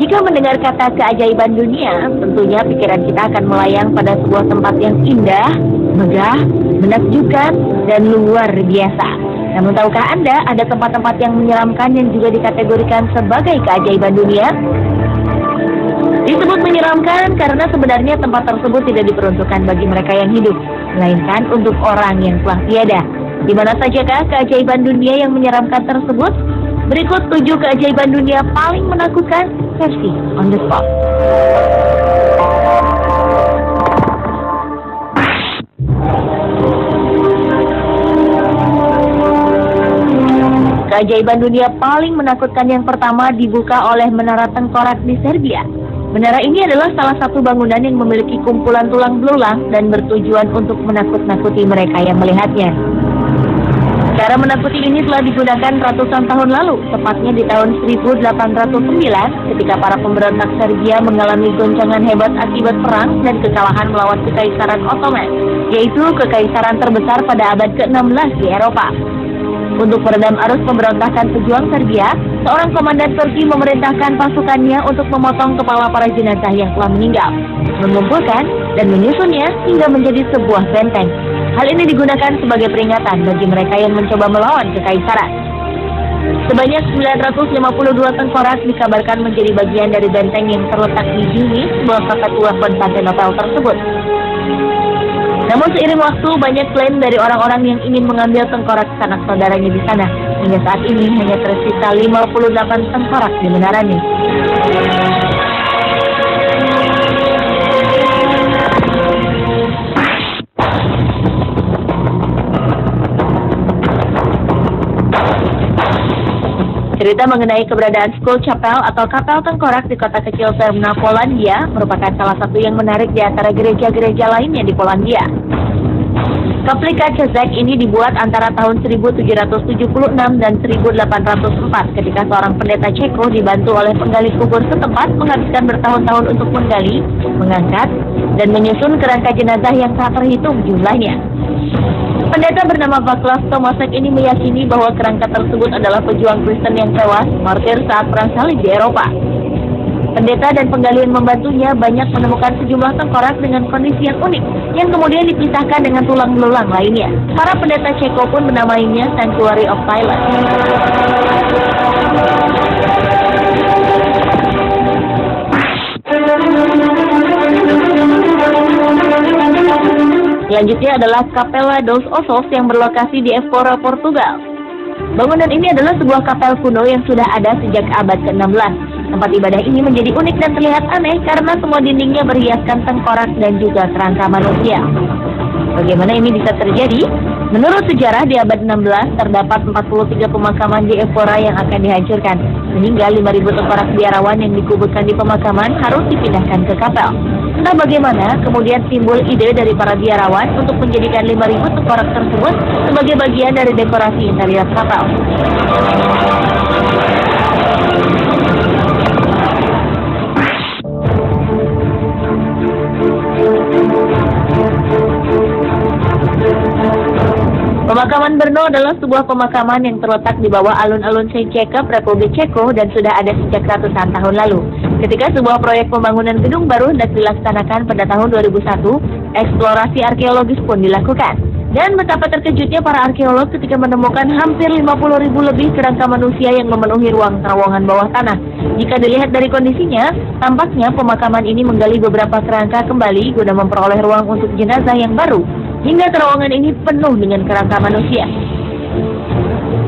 Jika mendengar kata keajaiban dunia, tentunya pikiran kita akan melayang pada sebuah tempat yang indah, megah, menakjubkan, dan luar biasa. Namun tahukah Anda ada tempat-tempat yang menyeramkan yang juga dikategorikan sebagai keajaiban dunia? Disebut menyeramkan karena sebenarnya tempat tersebut tidak diperuntukkan bagi mereka yang hidup, melainkan untuk orang yang telah tiada. Di mana sajakah keajaiban dunia yang menyeramkan tersebut? Berikut 7 keajaiban dunia paling menakutkan versi on the spot. Keajaiban dunia paling menakutkan yang pertama dibuka oleh Menara Tengkorak di Serbia. Menara ini adalah salah satu bangunan yang memiliki kumpulan tulang belulang dan bertujuan untuk menakut-nakuti mereka yang melihatnya. Cara menakuti ini telah digunakan ratusan tahun lalu, tepatnya di tahun 1809 ketika para pemberontak Serbia mengalami goncangan hebat akibat perang dan kekalahan melawan Kekaisaran Ottoman, yaitu kekaisaran terbesar pada abad ke-16 di Eropa. Untuk meredam arus pemberontakan pejuang Serbia, seorang komandan Turki memerintahkan pasukannya untuk memotong kepala para jenazah yang telah meninggal, mengumpulkan dan menyusunnya hingga menjadi sebuah benteng. Hal ini digunakan sebagai peringatan bagi mereka yang mencoba melawan kekaisaran. Sebanyak 952 tengkorak dikabarkan menjadi bagian dari benteng yang terletak di Juni, sebuah kota tua Konstantinopel tersebut. Namun seiring waktu, banyak klaim dari orang-orang yang ingin mengambil tengkorak sanak saudaranya di sana. Hingga saat ini hanya tersisa 58 tengkorak di menara ini. Cerita mengenai keberadaan Skull Chapel atau kapel tengkorak di kota kecil Permna, Polandia merupakan salah satu yang menarik di antara gereja-gereja lainnya di Polandia. Kaplika Czech ini dibuat antara tahun 1776 dan 1804 ketika seorang pendeta Ceko dibantu oleh penggali kubur setempat menghabiskan bertahun-tahun untuk menggali, mengangkat, dan menyusun kerangka jenazah yang tak terhitung jumlahnya. Pendeta bernama Václav Tomasek ini meyakini bahwa kerangka tersebut adalah pejuang Kristen yang tewas martir saat perang salib di Eropa. Pendeta dan penggali yang membantunya banyak menemukan sejumlah tengkorak dengan kondisi yang unik, yang kemudian dipisahkan dengan tulang belulang lainnya. Para pendeta Ceko pun menamainya Sanctuary of Silence. Selanjutnya adalah Capela dos Ossos yang berlokasi di Évora, Portugal. Bangunan ini adalah sebuah kapel kuno yang sudah ada sejak abad ke-16. Tempat ibadah ini menjadi unik dan terlihat aneh karena semua dindingnya berhiaskan tengkorak dan juga kerangka manusia. Bagaimana ini bisa terjadi? Menurut sejarah di abad 16 terdapat 43 pemakaman di Évora yang akan dihancurkan, sehingga 5.000 tengkorak biarawan yang dikuburkan di pemakaman harus dipindahkan ke kapel. Entah bagaimana, kemudian timbul ide dari para biarawan untuk menjadikan 5.000 tengkorak tersebut sebagai bagian dari dekorasi interior kapel. Pemakaman Brno adalah sebuah pemakaman yang terletak di bawah alun-alun Saint Jacob, Republik Ceko, dan sudah ada sejak ratusan tahun lalu. Ketika sebuah proyek pembangunan gedung baru hendak dilaksanakan pada tahun 2001, eksplorasi arkeologis pun dilakukan. Dan betapa terkejutnya para arkeolog ketika menemukan hampir 50.000 lebih kerangka manusia yang memenuhi ruang terowongan bawah tanah. Jika dilihat dari kondisinya, tampaknya pemakaman ini menggali beberapa kerangka kembali guna memperoleh ruang untuk jenazah yang baru. Hingga terowongan ini penuh dengan kerangka manusia.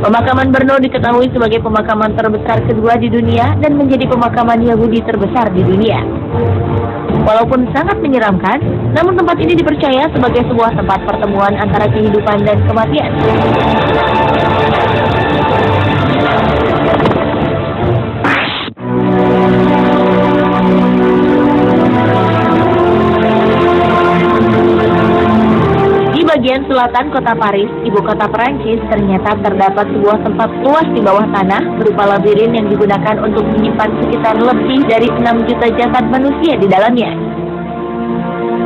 Pemakaman Brno diketahui sebagai pemakaman terbesar kedua di dunia dan menjadi pemakaman Yahudi terbesar di dunia. Walaupun sangat menyeramkan, namun tempat ini dipercaya sebagai sebuah tempat pertemuan antara kehidupan dan kematian. Bagian selatan kota Paris, ibu kota Perancis, ternyata terdapat sebuah tempat luas di bawah tanah berupa labirin yang digunakan untuk menyimpan sekitar lebih dari 6 juta jasad manusia di dalamnya.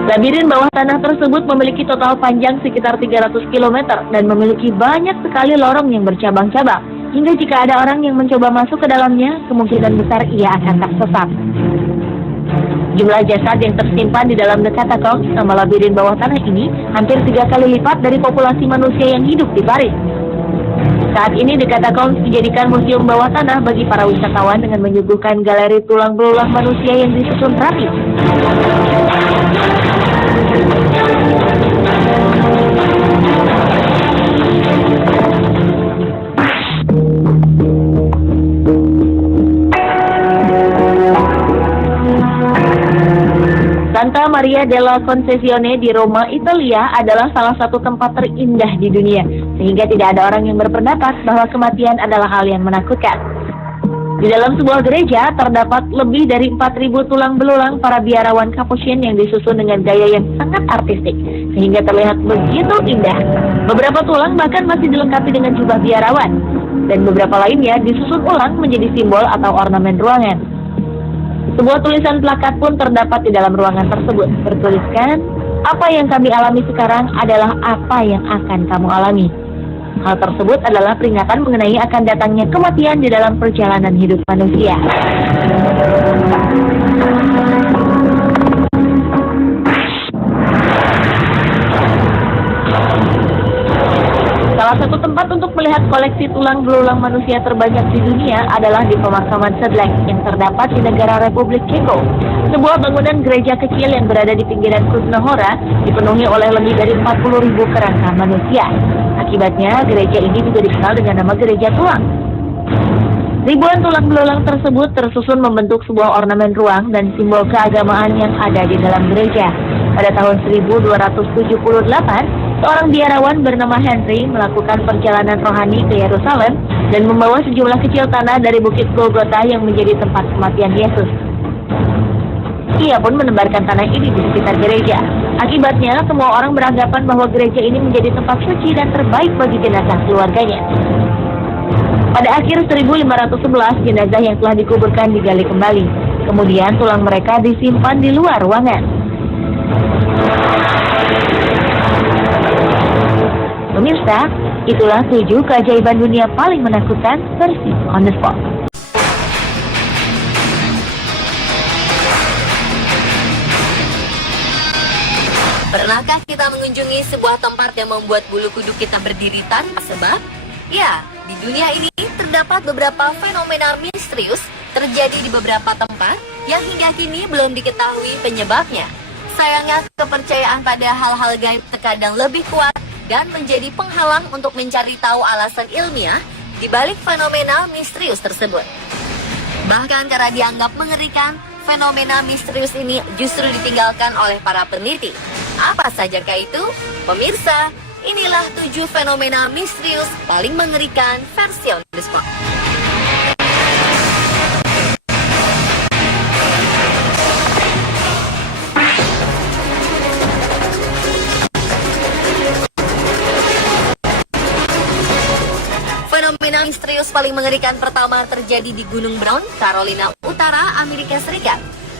Labirin bawah tanah tersebut memiliki total panjang sekitar 300 km dan memiliki banyak sekali lorong yang bercabang-cabang. Hingga jika ada orang yang mencoba masuk ke dalamnya, kemungkinan besar ia akan tersesat. Jumlah jasad yang tersimpan di dalam The Catacombs nama labirin bawah tanah ini hampir 3 kali lipat dari populasi manusia yang hidup di Paris. Saat ini The Catacombs dijadikan museum bawah tanah bagi para wisatawan dengan menyuguhkan galeri tulang belulang manusia yang disusun rapi. Santa Maria della Concesione di Roma, Italia adalah salah satu tempat terindah di dunia, sehingga tidak ada orang yang berpendapat bahwa kematian adalah hal yang menakutkan. Di dalam sebuah gereja terdapat lebih dari 4.000 tulang belulang para biarawan Capuchin yang disusun dengan gaya yang sangat artistik, sehingga terlihat begitu indah. Beberapa tulang bahkan masih dilengkapi dengan jubah biarawan, dan beberapa lainnya disusun ulang menjadi simbol atau ornamen ruangan. Sebuah tulisan plakat pun terdapat di dalam ruangan tersebut, bertuliskan, "Apa yang kami alami sekarang adalah apa yang akan kamu alami." Hal tersebut adalah peringatan mengenai akan datangnya kematian di dalam perjalanan hidup manusia. Salah satu tempat untuk melihat koleksi tulang belulang manusia terbanyak di dunia adalah di pemakaman Sedlec yang terdapat di negara Republik Ceko. Sebuah bangunan gereja kecil yang berada di pinggiran Krušná Hora dipenuhi oleh lebih dari 40.000 kerangka manusia. Akibatnya, gereja ini juga dikenal dengan nama Gereja Tulang. Ribuan tulang belulang tersebut tersusun membentuk sebuah ornamen ruang dan simbol keagamaan yang ada di dalam gereja. Pada tahun 1278, seorang biarawan bernama Henry melakukan perjalanan rohani ke Yerusalem dan membawa sejumlah kecil tanah dari Bukit Golgota yang menjadi tempat kematian Yesus. Ia pun menebarkan tanah ini di sekitar gereja. Akibatnya, semua orang beranggapan bahwa gereja ini menjadi tempat suci dan terbaik bagi jenazah keluarganya. Pada akhir 1511, jenazah yang telah dikuburkan digali kembali. Kemudian tulang mereka disimpan di luar ruangan. Pemirsa, itulah 7 keajaiban dunia paling menakutkan versi On The Spot. Pernahkah kita mengunjungi sebuah tempat yang membuat bulu kuduk kita berdiri tanpa sebab? Ya, di dunia ini terdapat beberapa fenomena misterius terjadi di beberapa tempat yang hingga kini belum diketahui penyebabnya. Sayangnya, kepercayaan pada hal-hal gaib terkadang lebih kuat dan menjadi penghalang untuk mencari tahu alasan ilmiah di balik fenomena misterius tersebut. Bahkan karena dianggap mengerikan, fenomena misterius ini justru ditinggalkan oleh para peneliti. Apa sajakah itu? Pemirsa, inilah 7 fenomena misterius paling mengerikan versi On The Spot. Fenomena misterius paling mengerikan pertama terjadi di Gunung Brown, Carolina Utara, Amerika Serikat.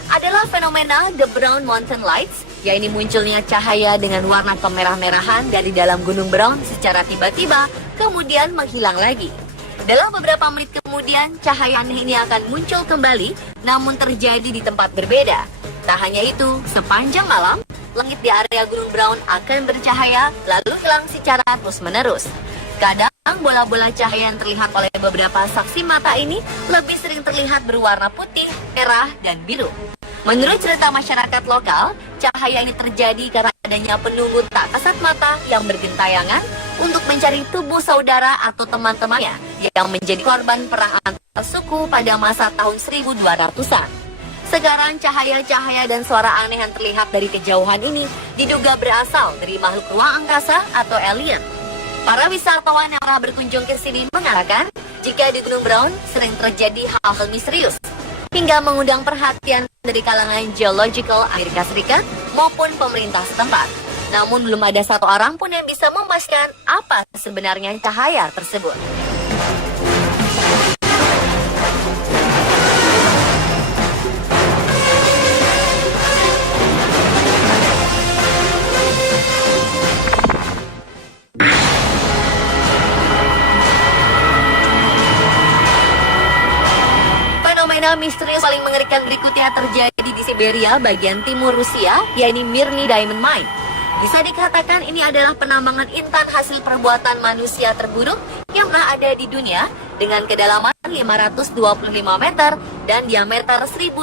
Adalah fenomena The Brown Mountain Lights, yaitu munculnya cahaya dengan warna kemerah-merahan dari dalam Gunung Brown secara tiba-tiba, kemudian menghilang lagi. Dalam beberapa menit kemudian, cahaya aneh ini akan muncul kembali, namun terjadi di tempat berbeda. Tak hanya itu, sepanjang malam, langit di area Gunung Brown akan bercahaya, lalu hilang secara terus-menerus. Kadang, bola-bola cahaya yang terlihat oleh beberapa saksi mata ini lebih sering terlihat berwarna putih, merah, dan biru. Menurut cerita masyarakat lokal, cahaya ini terjadi karena adanya penunggu tak kasat mata yang bergentayangan untuk mencari tubuh saudara atau teman-temannya yang menjadi korban perang antar suku pada masa tahun 1200-an. Sekarang cahaya-cahaya dan suara aneh yang terlihat dari kejauhan ini diduga berasal dari makhluk ruang angkasa atau alien. Para wisatawan yang pernah berkunjung ke sini mengatakan jika di Gunung Brown sering terjadi hal-hal misterius hingga mengundang perhatian dari kalangan geological Amerika Serikat maupun pemerintah setempat. Namun belum ada satu orang pun yang bisa memastikan apa sebenarnya cahaya tersebut. Fenomena misterius paling mengerikan berikutnya terjadi di Siberia bagian timur Rusia, yaitu Mirny Diamond Mine. Bisa dikatakan ini adalah penambangan intan hasil perbuatan manusia terburuk yang pernah ada di dunia dengan kedalaman 525 meter dan diameter 1.500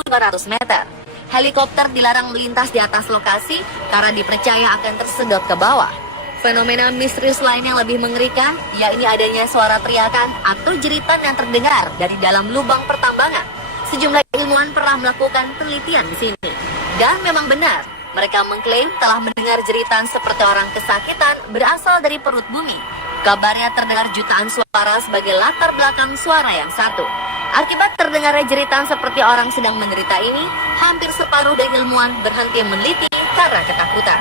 meter. Helikopter dilarang melintas di atas lokasi karena dipercaya akan tersedot ke bawah. Fenomena misterius lain yang lebih mengerikan, yakni adanya suara teriakan atau jeritan yang terdengar dari dalam lubang pertambangan. Sejumlah ilmuwan pernah melakukan penelitian di sini. Dan memang benar, mereka mengklaim telah mendengar jeritan seperti orang kesakitan berasal dari perut bumi. Kabarnya terdengar jutaan suara sebagai latar belakang suara yang satu. Akibat terdengarnya jeritan seperti orang sedang menderita ini, hampir separuh dari ilmuwan berhenti meneliti karena ketakutan.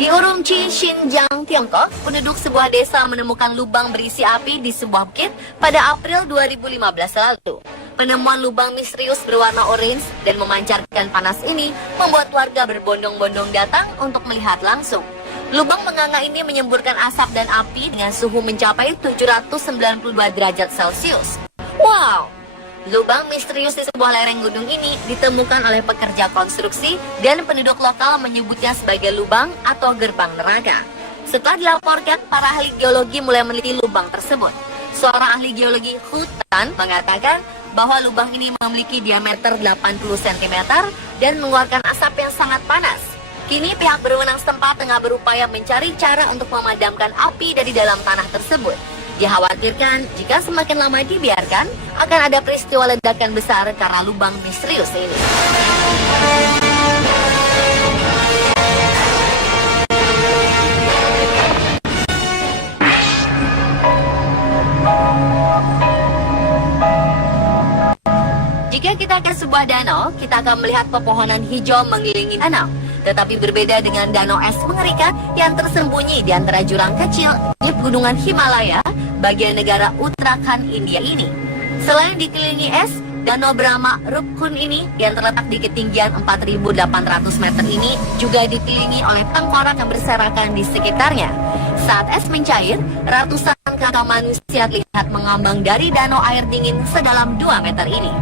Di Urumqi, Xinjiang, Tiongkok, penduduk sebuah desa menemukan lubang berisi api di sebuah bukit pada April 2015 lalu. Penemuan lubang misterius berwarna orange dan memancarkan panas ini membuat warga berbondong-bondong datang untuk melihat langsung. Lubang menganga ini menyemburkan asap dan api dengan suhu mencapai 792 derajat Celcius. Wow! Lubang misterius di sebuah lereng gunung ini ditemukan oleh pekerja konstruksi dan penduduk lokal menyebutnya sebagai lubang atau gerbang neraka. Setelah dilaporkan, para ahli geologi mulai meneliti lubang tersebut. Seorang ahli geologi hutan mengatakan bahwa lubang ini memiliki diameter 80 cm dan mengeluarkan asap yang sangat panas. Kini pihak berwenang setempat tengah berupaya mencari cara untuk memadamkan api dari dalam tanah tersebut. Dikhawatirkan jika semakin lama dibiarkan, akan ada peristiwa ledakan besar karena lubang misterius ini. Jika kita ke sebuah danau, kita akan melihat pepohonan hijau mengelilingi danau. Tetapi berbeda dengan danau es mengerikan yang tersembunyi di antara jurang kecil di pegunungan Himalaya, bagian negara Uttarakhand, India ini. Selain dikelilingi es, Danau Brahma Rupkund ini yang terletak di ketinggian 4.800 meter ini juga dikelilingi oleh tengkorak yang berserakan di sekitarnya. Saat es mencair, ratusan kakak manusia terlihat mengambang dari danau air dingin sedalam 2 meter ini.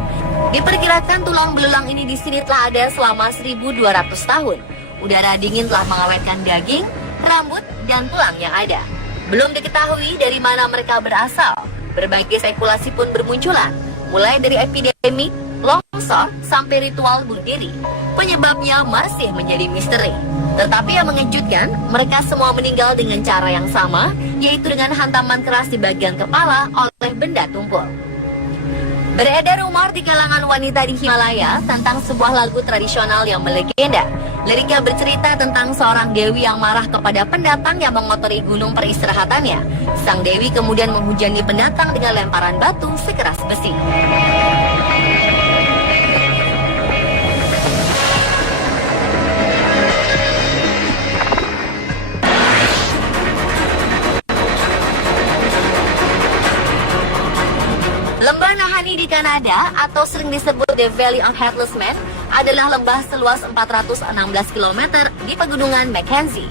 Diperkirakan tulang belulang ini di sini telah ada selama 1.200 tahun. Udara dingin telah mengawetkan daging, rambut, dan tulang yang ada. Belum diketahui dari mana mereka berasal. Berbagai spekulasi pun bermunculan, mulai dari epidemi, longsor, sampai ritual bunuh diri. Penyebabnya masih menjadi misteri. Tetapi yang mengejutkan, mereka semua meninggal dengan cara yang sama, yaitu dengan hantaman keras di bagian kepala oleh benda tumpul. Beredar rumor di kalangan wanita di Himalaya tentang sebuah lagu tradisional yang melegenda. Liriknya bercerita tentang seorang dewi yang marah kepada pendatang yang mengotori gunung peristirahatannya. Sang dewi kemudian menghujani pendatang dengan lemparan batu sekeras besi. Lembah Nahanni di Kanada atau sering disebut The Valley of Headless Man adalah lembah seluas 416 km di pegunungan Mackenzie.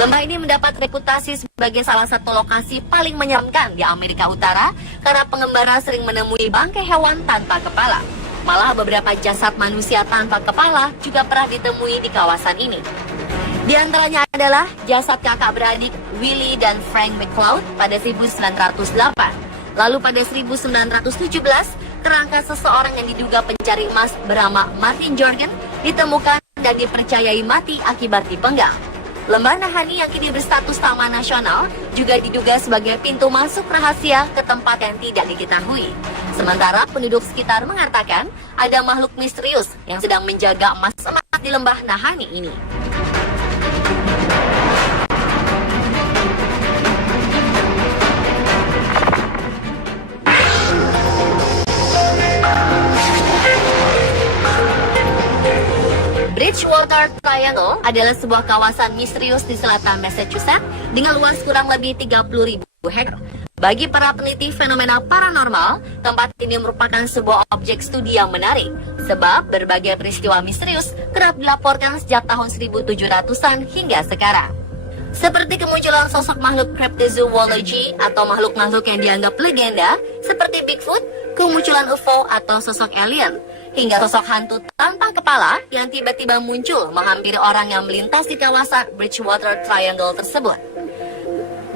Lembah ini mendapat reputasi sebagai salah satu lokasi paling menyeramkan di Amerika Utara karena pengembara sering menemui bangkai hewan tanpa kepala. Malah beberapa jasad manusia tanpa kepala juga pernah ditemui di kawasan ini. Di antaranya adalah jasad kakak beradik Willie dan Frank McCloud pada 1908. Lalu pada 1917, kerangka seseorang yang diduga pencari emas bernama Martin Jorgen ditemukan dan dipercayai mati akibat dipenggal. Lembah Nahanni yang kini berstatus taman nasional juga diduga sebagai pintu masuk rahasia ke tempat yang tidak diketahui. Sementara penduduk sekitar mengatakan ada makhluk misterius yang sedang menjaga emas-emas di lembah Nahanni ini. Bridgewater Triangle adalah sebuah kawasan misterius di selatan Massachusetts dengan luas kurang lebih 30.000 hektar. Bagi para peneliti fenomena paranormal, tempat ini merupakan sebuah objek studi yang menarik, sebab berbagai peristiwa misterius kerap dilaporkan sejak tahun 1700-an hingga sekarang. Seperti kemunculan sosok makhluk cryptozoology atau makhluk-makhluk yang dianggap legenda, seperti Bigfoot, kemunculan UFO atau sosok alien, hingga sosok hantu tanpa kepala yang tiba-tiba muncul menghampiri orang yang melintas di kawasan Bridgewater Triangle tersebut.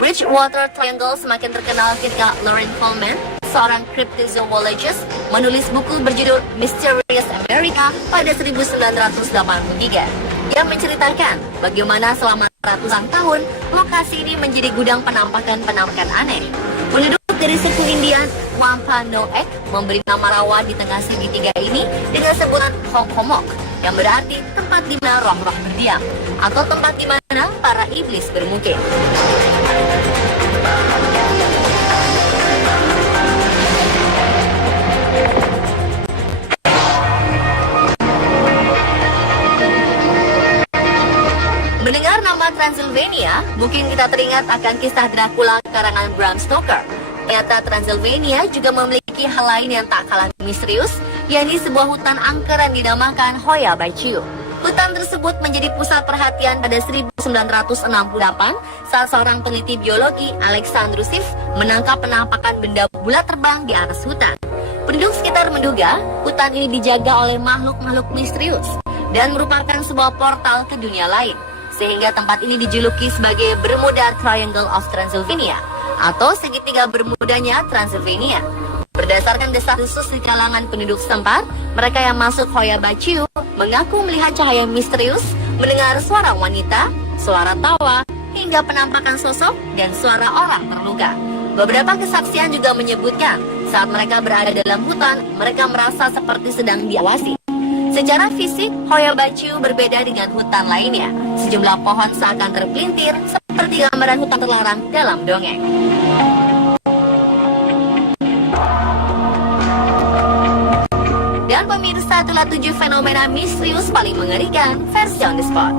Bridgewater Triangle semakin terkenal ketika Loren Coleman, seorang cryptozoologist, menulis buku berjudul Mysterious America pada 1983 yang menceritakan bagaimana selama ratusan tahun lokasi ini menjadi gudang penampakan-penampakan aneh. Penduduk dari suku Indian Wampanoag memberi nama rawa di tengah segitiga ini dengan sebutan Hok-Homok, yang berarti tempat di mana roh-roh berdiam atau tempat di mana para iblis bermukim. Mendengar nama Transylvania, mungkin kita teringat akan kisah Dracula karangan Bram Stoker. Ternyata Transylvania juga memiliki hal lain yang tak kalah misterius, yakni sebuah hutan angker yang dinamakan Hoya Baciu. Hutan tersebut menjadi pusat perhatian pada 1968 saat seorang peneliti biologi, Alexandru Sif, menangkap penampakan benda bulat terbang di atas hutan. Penduduk sekitar menduga hutan ini dijaga oleh makhluk-makhluk misterius dan merupakan sebuah portal ke dunia lain, sehingga tempat ini dijuluki sebagai Bermuda Triangle of Transylvania atau segitiga Bermudanya Transylvania. Berdasarkan desas-desus di kalangan penduduk setempat, mereka yang masuk Hoya Baciu mengaku melihat cahaya misterius, mendengar suara wanita, suara tawa, hingga penampakan sosok dan suara orang terluka. Beberapa kesaksian juga menyebutkan saat mereka berada dalam hutan, mereka merasa seperti sedang diawasi. Secara fisik, Hoya Baciu berbeda dengan hutan lainnya. Sejumlah pohon seakan terpelintir seperti gambaran hutan terlarang dalam dongeng. Dan pemirsa, itulah 7 fenomena misterius paling mengerikan versi On The Spot.